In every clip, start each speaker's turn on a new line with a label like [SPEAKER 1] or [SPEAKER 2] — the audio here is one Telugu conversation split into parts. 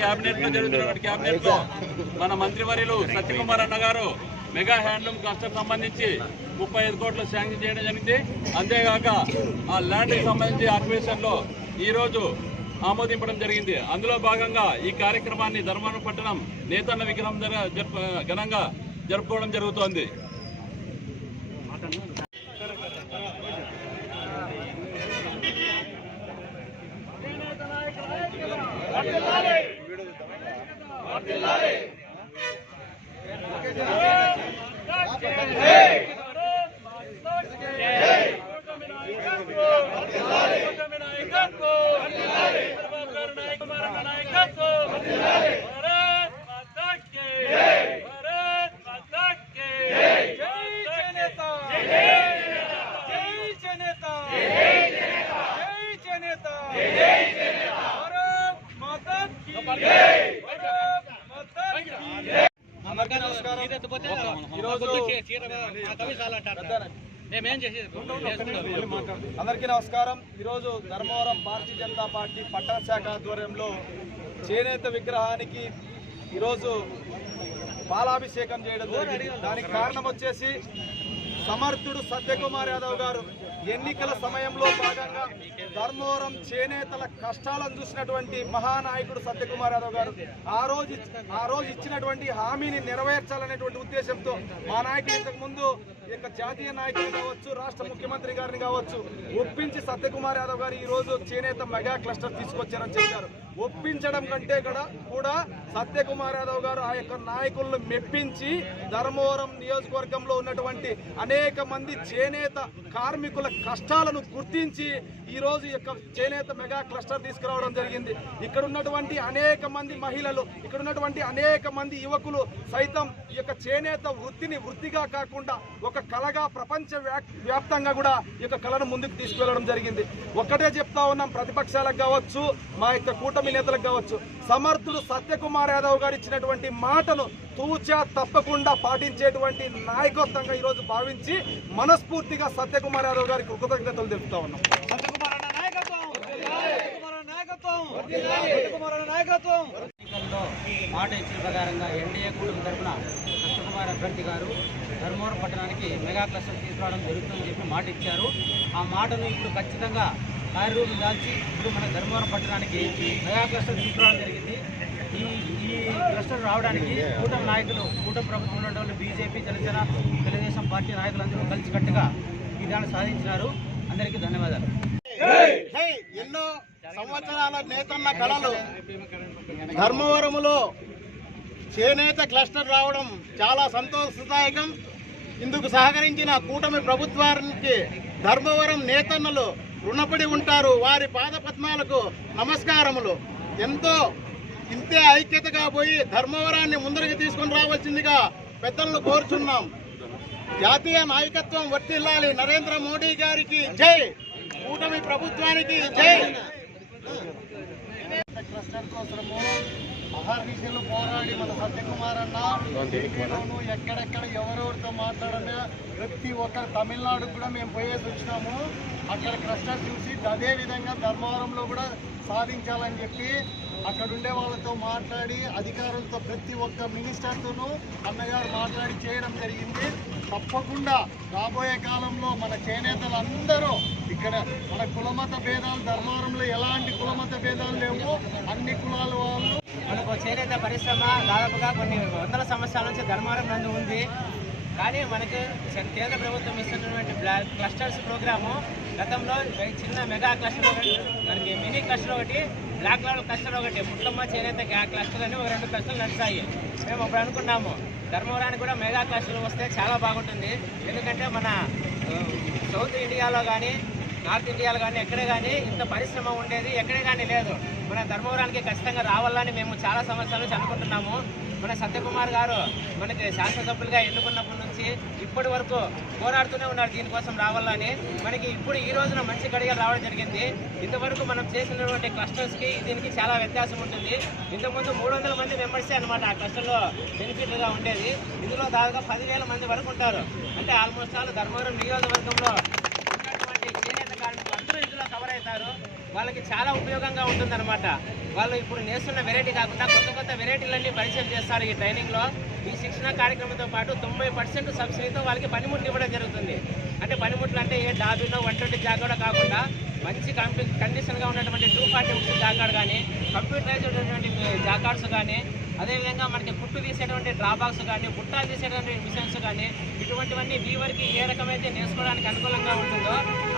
[SPEAKER 1] క్యాబినెట్లో జరుగుతున్నటువంటి కేబినెట్లో మన మంత్రివర్యులు సత్యకుమార్ అన్న గారు మెగా హ్యాండ్లూమ్ క్లస్టర్ సంబంధించి ముప్పై ఐదు కోట్లు శాంక్షన్ చేయడం జరిగింది. అంతేగాక ఆ ల్యాండ్కి సంబంధించి అక్విజిషన్లో ఈరోజు ఈ రోజు జరిగింది. అందులో భాగంగా ఈ కార్యక్రమాన్ని ధర్మవరం పట్టణం నేతన్న విగ్రహం జరుపు ఘనంగా జరుపుకోవడం జరుగుతోంది.
[SPEAKER 2] அப்துல்லாரே అందరికీ నమస్కారం. ఈరోజు అందరికీ నమస్కారం. ఈరోజు ధర్మవరం భారతీయ జనతా పార్టీ పట్టణ శాఖ ఆధ్వర్యంలో చేనేత విగ్రహానికి ఈరోజు పాలాభిషేకం చేయడం జరిగింది. దానికి కారణం వచ్చేసి సమర్థుడు సత్యకుమార్ యాదవ్ గారు. ఎన్నికల సమయంలో భాగంగా ధర్మవరం చేనేతల కష్టాలను చూసినటువంటి మహానాయకుడు సత్యకుమార్ యాదవ్ గారు ఆ రోజు ఆ రోజు ఇచ్చినటువంటి హామీని నెరవేర్చాలనేటువంటి ఉద్దేశంతో మా నాయకుడు ఇంతకు ముందు యొక్క జాతీయ నాయకులు కావచ్చు రాష్ట్ర ముఖ్యమంత్రి గారిని కావచ్చు ఒప్పించి సత్యకుమార్ యాదవ్ గారు ఈ రోజు చేనేత మెగా క్లస్టర్ తీసుకొచ్చారని చెప్పారు. ఒప్పించడం కంటే కూడా కూడా సత్యకుమార్ యాదవ్ గారు ఆ యొక్క నాయకులను మెప్పించి ధర్మవరం నియోజకవర్గంలో ఉన్నటువంటి అనేక మంది చేనేత కార్మికుల కష్టాలను గుర్తించి ఈరోజు ఈ యొక్క చేనేత మెగా క్లస్టర్ తీసుకురావడం జరిగింది. ఇక్కడ ఉన్నటువంటి అనేక మంది మహిళలు ఇక్కడ ఉన్నటువంటి అనేక మంది యువకులు సైతం ఈ యొక్క చేనేత వృత్తిని వృత్తిగా కాకుండా ఒక కళగా ప్రపంచ వ్యాప్- వ్యాప్తంగా కూడా ఈ యొక్క కళను ముందుకు తీసుకువెళ్ళడం జరిగింది ఒక్కటే చెప్తా ఉన్నాం ప్రతిపక్షాలకు కావచ్చు మా యొక్క కూటమి నేతలకు కావచ్చు సమర్థుడు సత్యకుమార్ యాదవ్ గారు ఇచ్చినటువంటి మాటను తూచా తప్పకుండా పాటించేటువంటి నాయకత్వంగా ఈరోజు భావించి మనస్ఫూర్తిగా సత్యకుమార్ యాదవ్ గారికి కృతజ్ఞతలు తెలుపుతా ఉన్నాం
[SPEAKER 3] ఎన్నికల్లో మాట ఇచ్చిన ప్రకారంగా ఎన్డీఏ కూటమి తరఫున కుమార్ అభ్యర్థి గారు ధర్మవరం పట్టణానికి మెగా క్లస్టర్ తీసుకురావడం జరుగుతుందని చెప్పి మాట ఇచ్చారు. ఆ మాటను ఇప్పుడు ఖచ్చితంగా కార్యరూపం దాల్చి ఇప్పుడు మన ధర్మవరం పట్టణానికి మెగా క్లస్టర్ తీసుకురావడం జరిగింది. ఈ ఈ క్లస్టర్ రావడానికి కూటమి నాయకులు కూటమి ప్రభుత్వంలో ఉన్నటువంటి బీజేపీ జనసేన తెలుగుదేశం పార్టీ నాయకులందరూ కలిసికట్టుగా ఈ దాన్ని సాధించినారు. అందరికీ ధన్యవాదాలు.
[SPEAKER 2] ఎన్నో సంవత్సరాల నేతన్న కళలు ధర్మవరములో చేనేత క్లస్టర్ రావడం చాలా సంతోషదాయకం. ఇందుకు సహకరించిన కూటమి ప్రభుత్వానికి ధర్మవరం నేతన్నలు రుణపడి ఉంటారు. వారి పాదపద్మాలకు నమస్కారములు. ఎంతో ఇంతే ఐక్యతగా పోయి ధర్మవరాన్ని ముందరికి తీసుకొని రావాల్సిందిగా పెద్దలను కోరుచున్నాం. జాతీయ నాయకత్వం వర్తిల్లాలి నరేంద్ర మోడీ గారికి జై! కూటమి ప్రభుత్వానికి జై! క్లస్టర్ కోసము అహర్నిశలు పోరాడి మన సత్యకుమార్ అన్న. ఎక్కడెక్కడ ఎవరెవరితో మాట్లాడమే ప్రతి ఒక్క తమిళనాడు కూడా మేము పోయేసి వచ్చినాము. అక్కడ క్లస్టర్ చూసి అదే విధంగా ధర్మవరంలో కూడా సాధించాలని చెప్పి అక్కడ ఉండే వాళ్ళతో మాట్లాడి అధికారులతో ప్రతి ఒక్క మినిస్టర్తోనూ అన్నగారు మాట్లాడి చేయడం జరిగింది. తప్పకుండా రాబోయే కాలంలో మన చేనేతలు అందరూ ఇక్కడ మన కులమత భేదాలు ధర్మవరంలో ఎలాంటి కులమత భేదాలు లేవు అన్ని కులాల వాళ్ళు
[SPEAKER 3] మనకు చేనేత పరిశ్రమ దాదాపుగా కొన్ని వందల సంవత్సరాల నుంచి ధర్మవరం నందు ఉంది. కానీ మనకి కేంద్ర ప్రభుత్వం ఇస్తున్నటువంటి క్లస్టర్స్ ప్రోగ్రాము గతంలో చిన్న మెగా క్లస్టర్ ఒకటి మనకి మినీ క్లస్టర్ ఒకటి బ్లాక్ లెవెల్ క్లస్టర్ ఒకటి ముట్టమ్మ చేనేత క్లస్టర్ అని ఒక రెండు క్లస్టర్లు నడిచాయి. మేము అప్పుడు అనుకున్నాము ధర్మవరానికి కూడా మెగా క్లస్టర్లు వస్తే చాలా బాగుంటుంది. ఎందుకంటే మన సౌత్ ఇండియాలో కానీ నార్త్ ఇండియాలో కానీ ఎక్కడే కానీ ఇంత పరిశ్రమ ఉండేది ఎక్కడే కానీ లేదు. మన ధర్మవరానికి ఖచ్చితంగా రావాలని మేము చాలా సంవత్సరాల నుంచి అనుకుంటున్నాము. మన సత్యకుమార్ గారు మనకి శాసనసభ్యులుగా ఎన్నుకున్నప్పటి నుంచి ఇప్పటి వరకు పోరాడుతూనే ఉన్నారు దీనికోసం రావాలని. మనకి ఇప్పుడు ఈ రోజున మంచి గడిగా రావడం జరిగింది. ఇంతవరకు మనం చేసినటువంటి క్లస్టర్స్కి దీనికి చాలా వ్యత్యాసం ఉంటుంది. ఇంతకుముందు మూడు వందల మంది మెంబర్సే అనమాట ఆ క్లస్టర్లో బెనిఫిట్గా ఉండేది. ఇందులో దాదాపు పదివేల మంది వరకు ఉంటారు. అంటే ఆల్మోస్ట్ ఆల్ ధర్మవరం నియోజకవర్గంలో ఉన్నటువంటి చేనేత కార్మికులు అందరూ ఇందులో కవర్ అవుతారు వాళ్ళకి చాలా ఉపయోగంగా ఉంటుందన్నమాట. వాళ్ళు ఇప్పుడు నేస్తున్న వెరైటీ కాకుండా కొత్త కొత్త వెరైటీలన్నీ పరిచయం చేస్తారు ఈ ట్రైనింగ్లో ఈ శిక్షణ కార్యక్రమంతో పాటు తొంభై పర్సెంట్ సబ్సిడీతో వాళ్ళకి పనిముట్లు ఇవ్వడం జరుగుతుంది. అంటే పనిముట్లు అంటే ఏ డాబీలో వన్ ట్వంటీ జాగ్రత్త కాకుండా మంచి కంపి కండిషన్గా ఉన్నటువంటి టూ ఫార్టీ ఉక్స్ జాకాడ్ కానీ కంప్యూటరైజ్ ఉన్నటువంటి జాకాడ్స్ కానీ అదేవిధంగా మనకి పుట్టు తీసేటువంటి డ్రాబాక్స్ కానీ పుట్టాలు తీసేటువంటి మిషన్స్ కానీ ఇటువంటివన్నీ వీవర్కి ఏ రకమైతే నేర్చుకోవడానికి అనుకూలంగా ఉంటుందో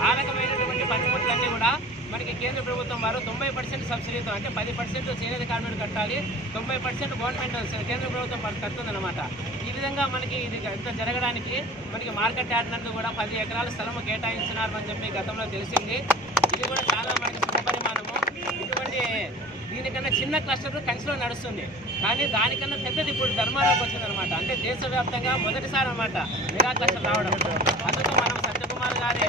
[SPEAKER 3] ఆ రకమైనటువంటి పనిముట్లన్నీ కూడా మనకి కేంద్ర ప్రభుత్వం వారు తొంభై పర్సెంట్ సబ్సిడీతో అంటే పది పర్సెంట్ చేనేత కార్మికులు కట్టాలి తొంభై పర్సెంట్ గవర్నమెంట్ కేంద్ర ప్రభుత్వం మనకు కడుతుందన్నమాట. ఈ విధంగా మనకి ఇది ఇంత జరగడానికి మనకి మార్కెట్ యార్డ్ నందు కూడా పది ఎకరాల స్థలం కేటాయించినారు అని చెప్పి గతంలో తెలిసింది. ఇది కూడా చాలా మనకి శుభపరిమాణము ఇటువంటి దీనికన్నా చిన్న క్లస్టర్ కంచిలో నడుస్తుంది. కానీ దానికన్నా పెద్దది ఇప్పుడు ధర్మారావుకి వచ్చింది అనమాట అంటే దేశవ్యాప్తంగా మొదటిసారి అనమాట మెగా క్లస్టర్ రావడం. అందుకు మనం సత్యకుమార్ గారి